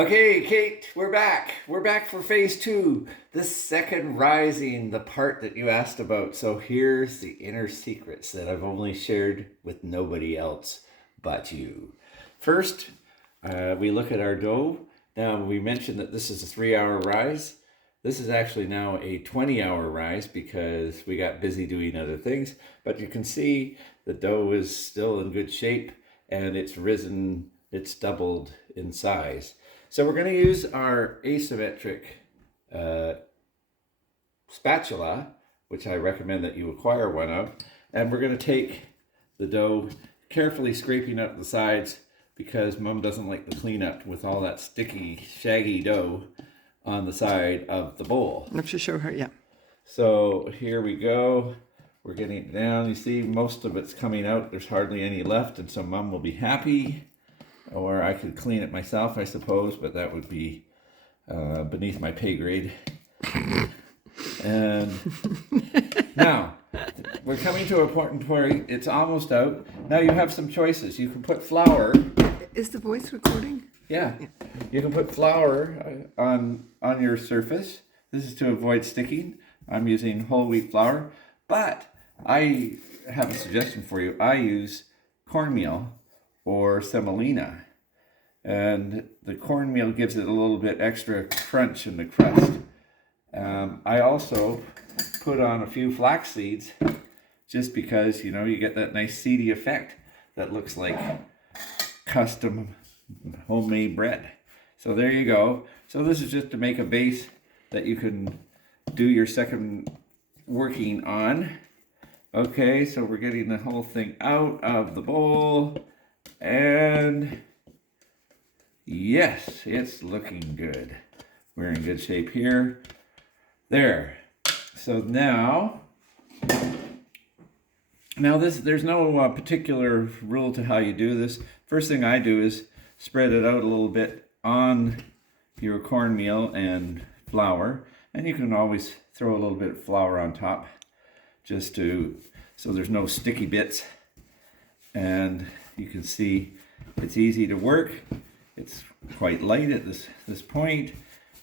Okay, Kate, we're back. We're back for phase two, the second rising, the part that you asked about. So here's the inner secrets that I've only shared with nobody else but you. First, we look at our dough. Now, we mentioned that this is a 3-hour rise. This is actually now a 20-hour rise because we got busy doing other things. But you can see the dough is still in good shape and it's risen, it's doubled in size. So we're going to use our asymmetric spatula, which I recommend that you acquire one of, and we're going to take the dough, carefully scraping up the sides because Mom doesn't like the cleanup with all that sticky, shaggy dough on the side of the bowl. I have to show her, yeah. So here we go. We're getting it down. You see most of it's coming out. There's hardly any left, and so Mom will be happy. Or I could clean it myself, I suppose, but that would be beneath my pay grade. And now, we're coming to a point where it's almost out. Now you have some choices. You can put flour. Is the voice recording? Yeah. You can put flour on your surface. This is to avoid sticking. I'm using whole wheat flour. But I have a suggestion for you. I use cornmeal or semolina, and the cornmeal gives it a little bit extra crunch in the crust. I also put on a few flax seeds just because, you know, you get that nice seedy effect that looks like custom homemade bread. So there you go. So this is just to make a base that you can do your second working on. Okay, so we're getting the whole thing out of the bowl. And yes, it's looking good. We're in good shape here. There. So now there's no particular rule to how you do this. First thing I do is spread it out a little bit on your cornmeal and flour. And you can always throw a little bit of flour on top just so there's no sticky bits. And you can see it's easy to work. It's quite light at this point.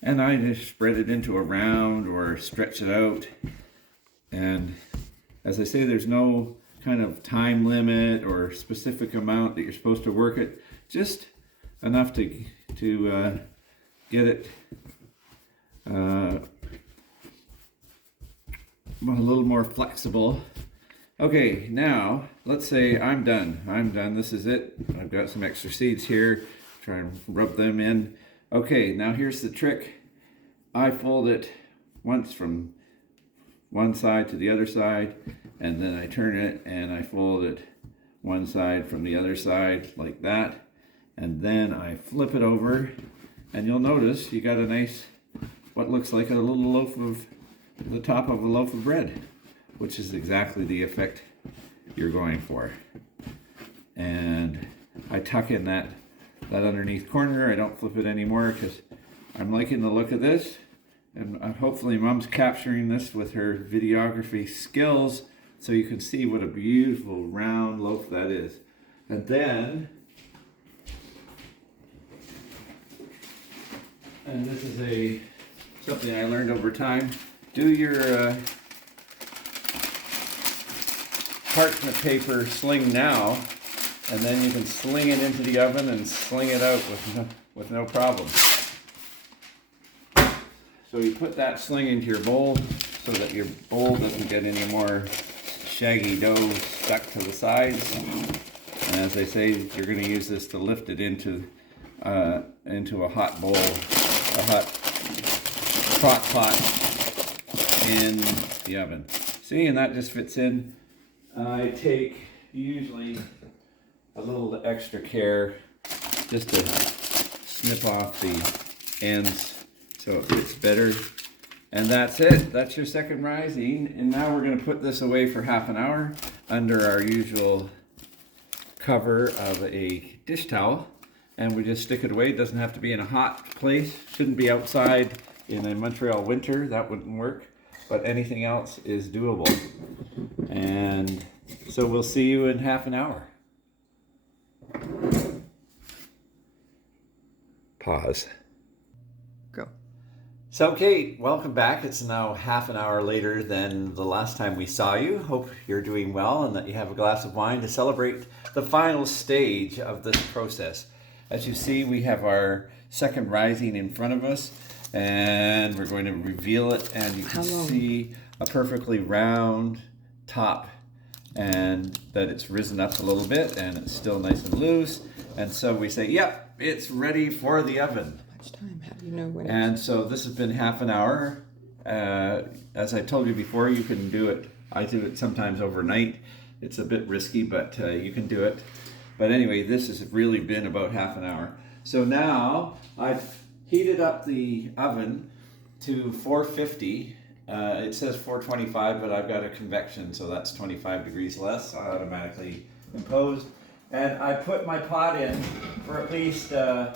And I just spread it into a round or stretch it out. And as I say, there's no kind of time limit or specific amount that you're supposed to work it. Just enough to get it a little more flexible. Okay, now let's say I'm done. This is it. I've got some extra seeds here. Try and rub them in. Okay, now here's the trick. I fold it once from one side to the other side, and then I turn it and I fold it one side from the other side like that. And then I flip it over, and you'll notice you got a nice, what looks like a little loaf of, the top of a loaf of bread, which is exactly the effect you're going for. And I tuck in that underneath corner. I don't flip it anymore because I'm liking the look of this. And hopefully Mom's capturing this with her videography skills so you can see what a beautiful round loaf that is. And then, and this is something I learned over time, do your parchment paper sling now, and then you can sling it into the oven and sling it out with no problem. So you put that sling into your bowl so that your bowl doesn't get any more shaggy dough stuck to the sides. And as I say, you're going to use this to lift it into a hot bowl, a hot crock pot in the oven. See, and that just fits in. I take usually a little extra care just to snip off the ends so it fits better. And that's it. That's your second rising. And now we're going to put this away for half an hour under our usual cover of a dish towel. And we just stick it away. It doesn't have to be in a hot place. Shouldn't be outside in a Montreal winter. That wouldn't work. But anything else is doable. And so we'll see you in half an hour. Pause. go. So Kate, welcome back. It's now half an hour later than the last time we saw you. Hope you're doing well and that you have a glass of wine to celebrate the final stage of this process. As you see, we have our second rising in front of us, and we're going to reveal it, and you can see a perfectly round top, and that it's risen up a little bit and it's still nice and loose. And so we say, yep, it's ready for the oven. Time? How do you know when? And so this has been half an hour. As I told you before, you can do it. I do it sometimes overnight. It's a bit risky, but you can do it. But anyway, this has really been about half an hour. So now I've heated up the oven to 450. It says 425, but I've got a convection, so that's 25 degrees less, automatically imposed. And I put my pot in for at least 10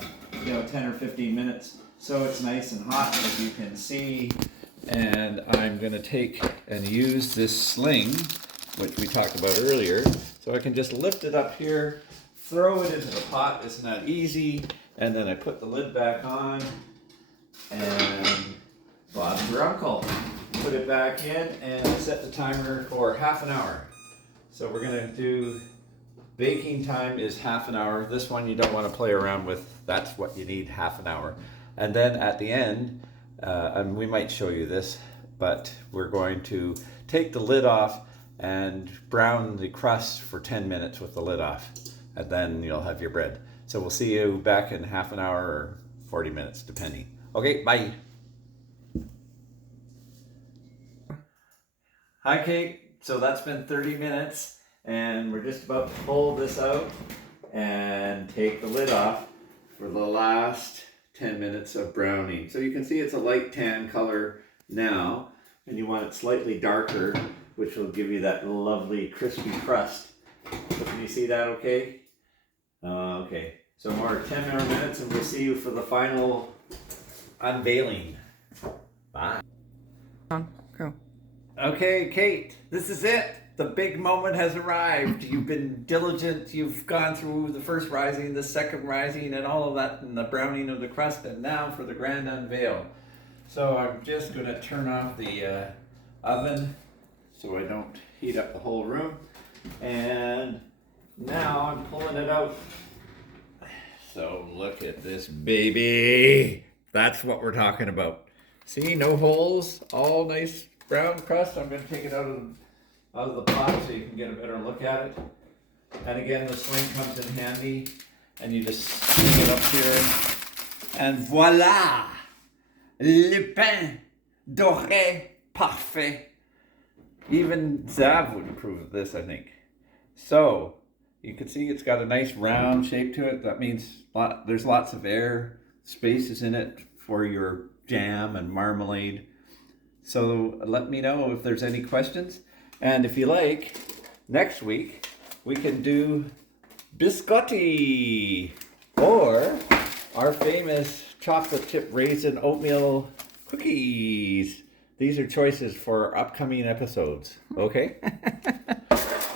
or 15 minutes, so it's nice and hot, as you can see. And I'm going to take and use this sling, which we talked about earlier, so I can just lift it up here, throw it into the pot. Isn't that easy? And then I put the lid back on, and Bob's your uncle. Put it back in and set the timer for half an hour. So we're going to do baking time is half an hour. This one you don't want to play around with. That's what you need, half an hour. And then at the end, and we might show you this, but we're going to take the lid off and brown the crust for 10 minutes with the lid off. And then you'll have your bread. So we'll see you back in half an hour or 40 minutes, depending. Okay, bye. Hi, Kate. So that's been 30 minutes. And we're just about to pull this out and take the lid off for the last 10 minutes of browning. So you can see it's a light tan color now, and you want it slightly darker, which will give you that lovely crispy crust. So can you see that okay? Okay, so more 10 more minutes and we'll see you for the final unveiling. Bye. Go. Okay, Kate, this is it. The big moment has arrived. You've been diligent. You've gone through the first rising, the second rising, and all of that, and the browning of the crust, and now for the grand unveil. So I'm just going to turn off the oven so I don't heat up the whole room. And now I'm pulling it out. So look at this baby. That's what we're talking about. See, no holes, all nice brown crust. I'm going to take it out of the pot so you can get a better look at it. And again, the sling comes in handy, and you just swing it up here, and voila, le pain doré parfait. Even Zav would approve of this, I think. So you can see it's got a nice round shape to it. That means there's lots of air spaces in it for your jam and marmalade. So let me know if there's any questions. And if you like, next week we can do biscotti or our famous chocolate chip raisin oatmeal cookies. These are choices for upcoming episodes. Okay?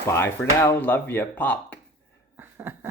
Bye for now. Love ya. Pop.